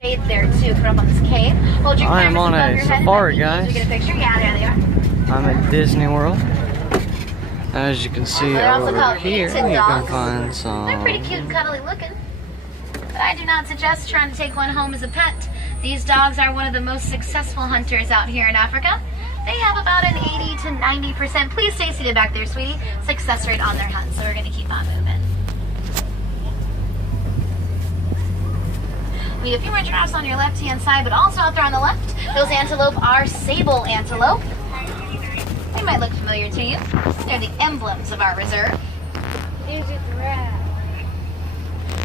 Shades there too. Put up on this cave. Hold your I am on above a your head safari, and guys. get a picture. Yeah, there they are. I'm at Disney World. As you can see They're also over called here, you painted can dogs. find some. They're pretty cute and cuddly looking. But I do not suggest trying to take one home as a pet. These dogs are one of the most successful hunters out here in Africa. They have about an 80 to 90%, please stay seated back there, sweetie, success rate on their hunts. So we're going to keep on moving. We have a few more giraffes on your left-hand side, but also out there on the left, those antelope are sable antelope. They might look familiar to you. They're the emblems of our reserve. There's a giraffe.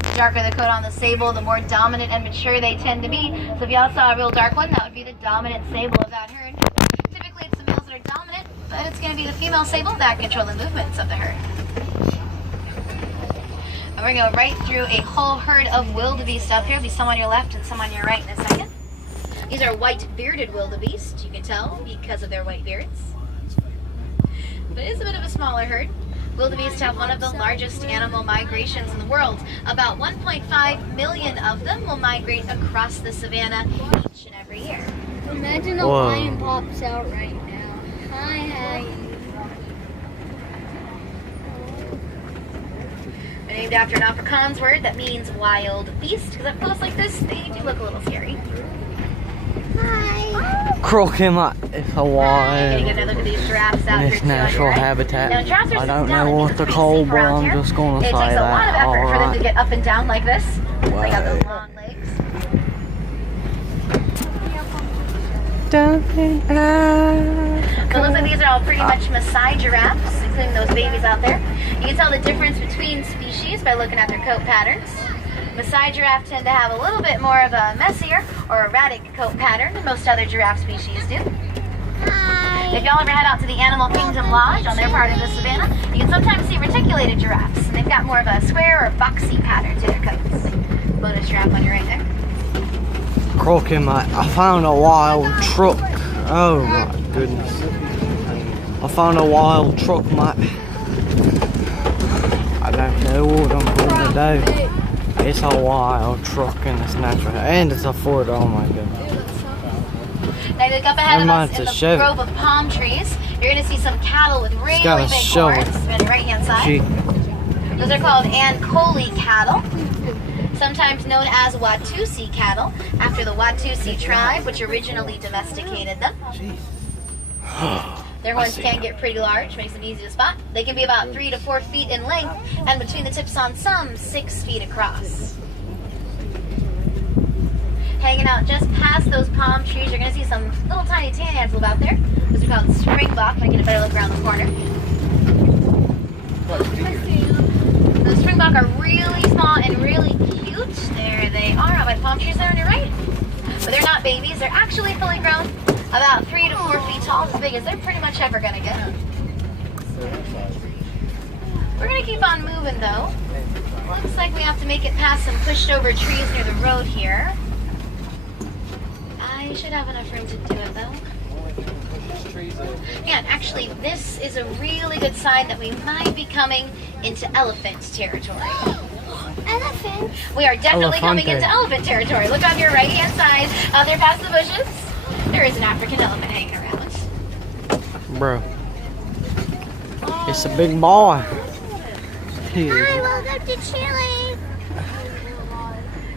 The darker the coat on the sable, the more dominant and mature they tend to be. So if y'all saw a real dark one, that would be the dominant sable of that herd. Typically it's the males that are dominant, but it's going to be the female sable that control the movements of the herd. And we're going to go right through a whole herd of wildebeest up here. There'll be some on your left and some on your right in a second. These are white bearded wildebeest, you can tell because of their white beards. But it's a bit of a smaller herd. Wildebeest have one of the largest animal migrations in the world. About 1.5 million of them will migrate across the savannah each and every year. Imagine a Whoa. lion pops out right now. Hi. They're named after an Afrikaans word that means wild beast. Because up close like this, they do look a little scary. Hi. Croquemite is a Getting wild another look at these giraffes out in here its too on your natural right. habitat. Now, giraffes are I don't sitting down. know It means what it's they're pretty called, safe but around I'm here. just gonna It say takes a lot of that. effort for them to Alright. get up and down like this. They got those long legs. So it looks like these are all pretty much Maasai giraffes, including those babies out there. You can tell the difference between species by looking at their coat patterns. Maasai giraffes tend to have a little bit more of a messier or erratic coat pattern than most other giraffe species do. Hi. If y'all ever head out to the Animal Kingdom Lodge on their part of the savannah, you can sometimes see reticulated giraffes. And they've got more of a square or boxy pattern to their coats. Bonus giraffe on your right there. Croquemite. I found a wild truck. Oh my goodness. I found a wild truck, mate. I don't know what I'm going to do. It's a wild truck and it's natural. And it's a Ford. Oh my goodness. Now you look up ahead of us in Mine's a the Chevy. grove of palm trees. You're going to see some cattle with really got a big shovel. horns. On your right-hand side. Gee. Those are called Ankole cattle, sometimes known as Watusi cattle, after the Watusi tribe, which originally domesticated them. Their horns can get pretty large, makes them easy to spot. They can be about 3 to 4 feet in length, and between the tips on some, 6 feet across. Hanging out just past those palm trees, you're going to see some little tiny tan antelope out there. Those are called springbok. Let me get a better look around the corner. The springbok are really small and really cute. There they are out by the palm trees there on your right. But they're not babies. They're actually fully grown, about 3 to 4 feet tall, as big as they're pretty much ever going to get. We're going to keep on moving though. Looks like we have to make it past some pushed over trees near the road here. I should have enough room to do it though. And actually, this is a really good sign that we might be coming into elephant territory. Elephant. We are definitely coming Elefante. into elephant territory. Look on your right-hand side, out there past the bushes. There is an African elephant hanging around. Bro. It's a big boy. He Hi, is. welcome to Chile.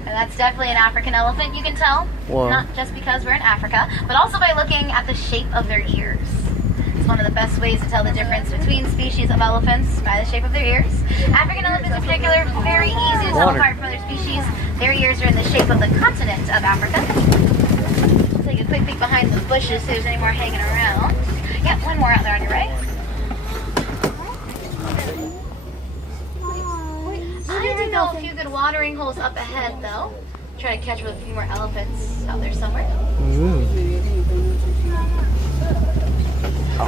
And that's definitely an African elephant, you can tell. Whoa. Not just because we're in Africa, but also by looking at the shape of their ears. It's one of the best ways to tell the difference between species of elephants by the shape of their ears. African elephants in particular, very easy to tell Water. apart from other species. Their ears are in the shape of the continent of Africa. Take a quick peek behind the bushes, see if there's any more hanging around. Yep, one more out there on your right. I do know a few good watering holes up ahead, though. Try to catch with a few more elephants out there somewhere. Ooh.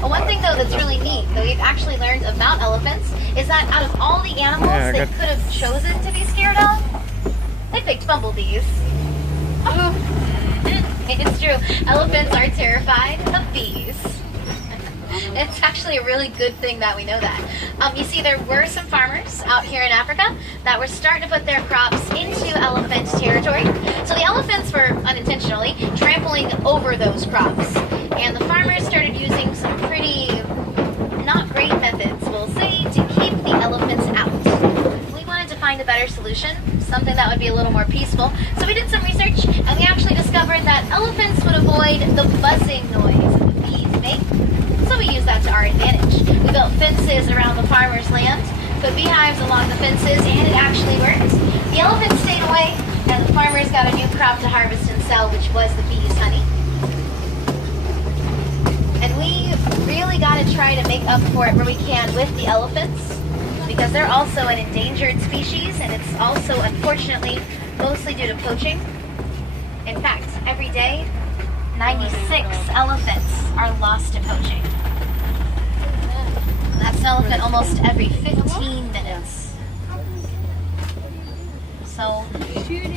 One thing, though, that's really neat that we've actually learned about elephants is that out of all the animals Yeah, I they got- could have chosen to be scared of, they picked bumblebees. It's true. Elephants are terrified of bees. It's actually a really good thing that we know that. You see, there were some farmers out here in Africa that were starting to put their crops into elephant territory. So the elephants were or unintentionally, trampling over those crops. And the farmers started using some pretty not great methods, we'll say, to keep the elephants out. We wanted to find a better solution, something that would be a little more peaceful. So we did some research, and we actually discovered that elephants would avoid the buzzing noise that the bees make. So we used that to our advantage. We built fences around the farmers' land, put beehives along the fences, and it actually worked. The elephants stayed away, and the farmers got a new crop to harvest and sell, which was the bees' honey. And we really got to try to make up for it where we can with the elephants, because they're also an endangered species, and it's also, unfortunately, mostly due to poaching. In fact, every day, 96 elephants are lost to poaching. And that's an elephant almost every 15 minutes. So,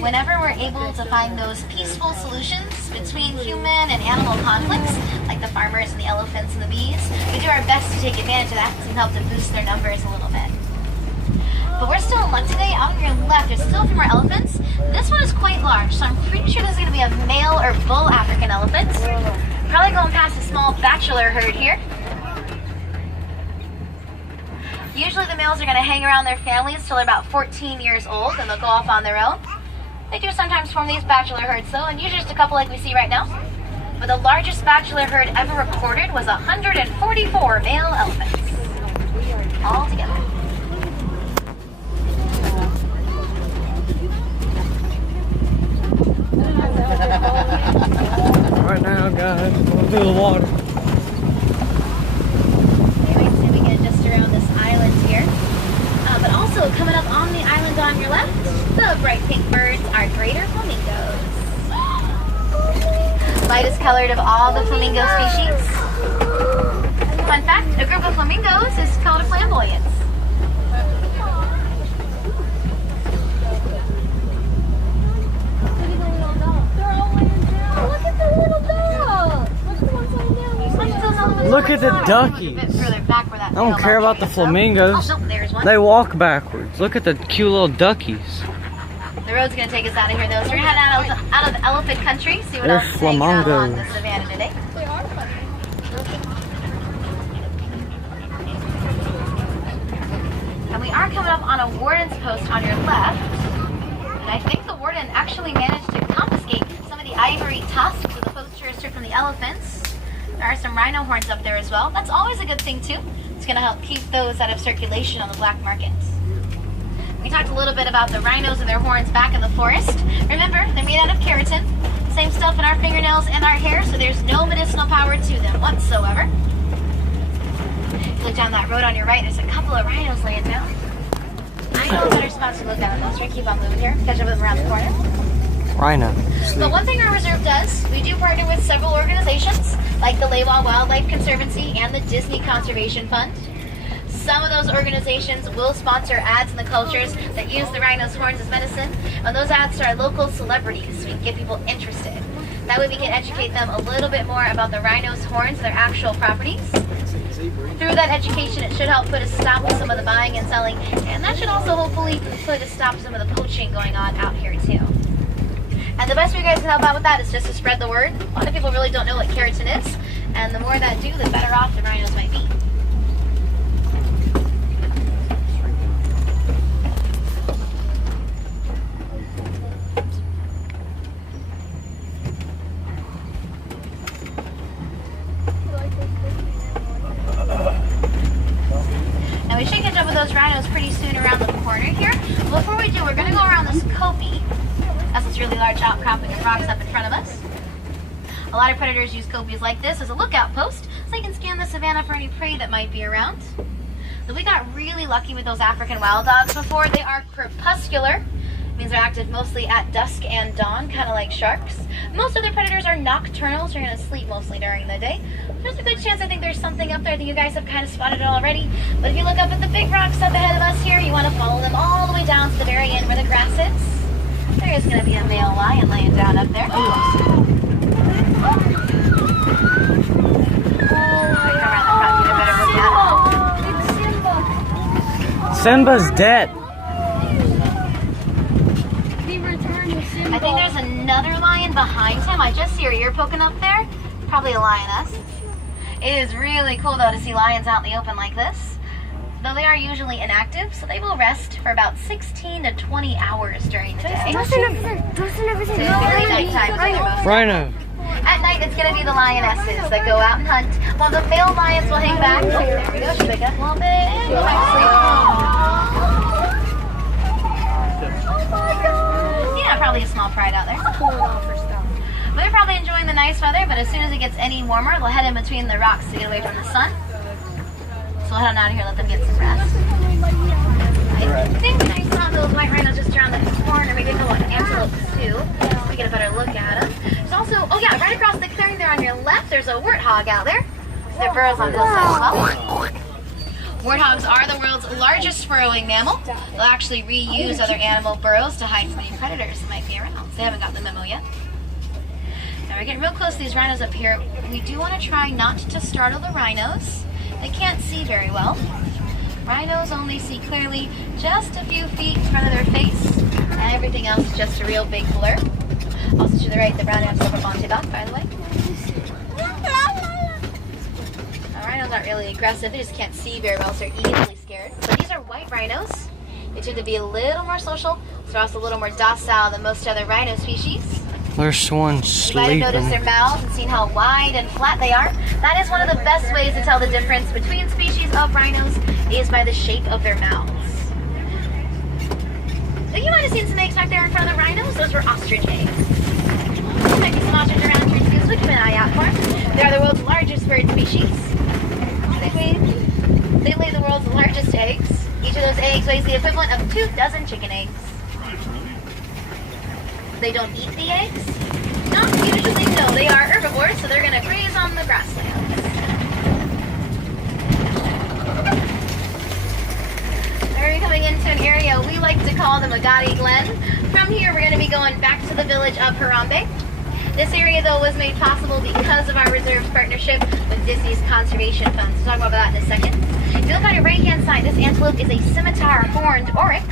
whenever we're able to find those peaceful solutions between human and animal conflicts, like the farmers and the elephants and the bees, we do our best to take advantage of that and help to boost their numbers a little bit. But we're still in luck today. Out on your left, there's still a few more elephants. This one is quite large, so I'm pretty sure this is going to be a male or bull African elephant. Probably going past a small bachelor herd here. Usually the males are going to hang around their families till they're about 14 years old, and they'll go off on their own. They do sometimes form these bachelor herds though, and usually just a couple like we see right now. But the largest bachelor herd ever recorded was 144 male elephants all together. Right now, guys, going through the water. Anyway, so we get just around this island here. But also coming up on the island on your left, the bright pink birds are greater flamingos. Lightest colored of all the flamingo species. Fun fact, a group of flamingos is called a flamboyance. Look at the duckies. I don't care about the flamingos. Oh, no, there's one. They walk backwards. Look at the cute little duckies. The road's going to take us out of here, though. So we're heading out of the elephant country. See what They're else is hanging out along flamingos. the savannah today. They are funny. And we are coming up on a warden's post on your left. And I think the warden actually managed to confiscate some of the ivory tusks that the poachers took from the elephants. There are some rhino horns up there as well. That's always a good thing too. It's going to help keep those out of circulation on the black market. We talked a little bit about the rhinos and their horns back in the forest. Remember, they're made out of keratin. Same stuff in our fingernails and our hair, so there's no medicinal power to them whatsoever. Look down that road on your right, there's a couple of rhinos laying down. I know a better spot to look at on those. We're going to keep on moving here. Catch up with them around the corner. Rhino. But one thing our reserve does, we do partner with several organizations like the Lewa Wildlife Conservancy and the Disney Conservation Fund. Some of those organizations will sponsor ads in the cultures that use the rhino's horns as medicine, and those ads are local celebrities so we can get people interested. That way we can educate them a little bit more about the rhino's horns and their actual properties. Through that education, it should help put a stop to some of the buying and selling, and that should also hopefully put a stop to some of the poaching going on out here too. And the best way you guys can help out with that is just to spread the word. A lot of people really don't know what keratin is, and the more that do, the better off the rhinos might be. Now we should catch up with those rhinos pretty soon around the corner here. Before we do, we're going to go around this kopie. That's this really large outcropping of rocks up in front of us. A lot of predators use kopies like this as a lookout post, so they can scan the savannah for any prey that might be around. So we got really lucky with those African wild dogs before. They are crepuscular. It means they're active mostly at dusk and dawn, kind of like sharks. Most other predators are nocturnal, so you're going to sleep mostly during the day. There's a good chance I think there's something up there that you guys have kind of spotted it already. But if you look up at the big rocks up ahead of us here, you want to follow them all the way down to the very end where the grass is. There is going to be a male lion laying down up there. Simba's dead. He returned with Simba. I think there's another lion in behind him, I just see her ear poking up there. Probably a lioness. It is really cool though to see lions out in the open like this. Though they are usually inactive, so they will rest for about 16 to 20 hours during the day. Dustin, Typically nighttime when they're most Rhino. At night, it's going to be the lionesses that go out and hunt, while the male lions will hang back. There we go, Shabika. A little bit, and go back to sleep. Yeah, probably a small pride out there. But they're probably enjoying the nice weather, but as soon as it gets any warmer, they'll head in between the rocks to get away from the sun. So we'll head on out of here, let them get some rest. I think I saw those white rhinos just around the corner, maybe a couple of antelopes too, so we get a better look at them. There's also, oh yeah, right across the clearing there on your left, there's a warthog out there. Their burrows on both sides as well. Warthogs are the world's largest burrowing mammal. They'll actually reuse other animal burrows to hide from any predators that might be around. So they haven't got the memo yet. Now we're getting real close to these rhinos up here. We do want to try not to startle the rhinos. They can't see very well. Rhinos only see clearly just a few feet in front of their face, and everything else is just a real big blur. Also to the right, the brown antelope Bontebok, by the way. Now, rhinos aren't really aggressive, they just can't see very well, so they're easily scared. But these are white rhinos. They tend to be a little more social, so they're also a little more docile than most other rhino species. There's one You might have noticed their sleeping. mouths and seen how wide and flat they are. That is one of the best ways to tell the difference between species of rhinos is by the shape of their mouths. So you might have seen some eggs back there in front of the rhinos. Those were ostrich eggs. There might be some ostrich around here too, so keep an eye out for them. They are the world's largest bird species. They lay the world's largest eggs. Each of those eggs weighs the equivalent of 2 dozen chicken eggs. They don't eat the eggs? Not usually, no. They are herbivores, so they're going to graze on the grasslands. We're coming into an area we like to call the Magadi Glen. From here, we're going to be going back to the village of Harambe. This area, though, was made possible because of our reserve partnership with Disney's Conservation Fund. So we'll talk about that in a second. If you look on your right-hand side, this antelope is a scimitar horned oryx,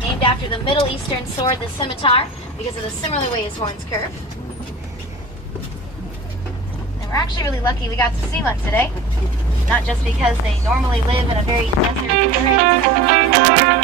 named after the Middle Eastern sword, the scimitar, because of the similar way his horns curve. And we're actually really lucky we got to see one today. Not just because they normally live in a very desert area.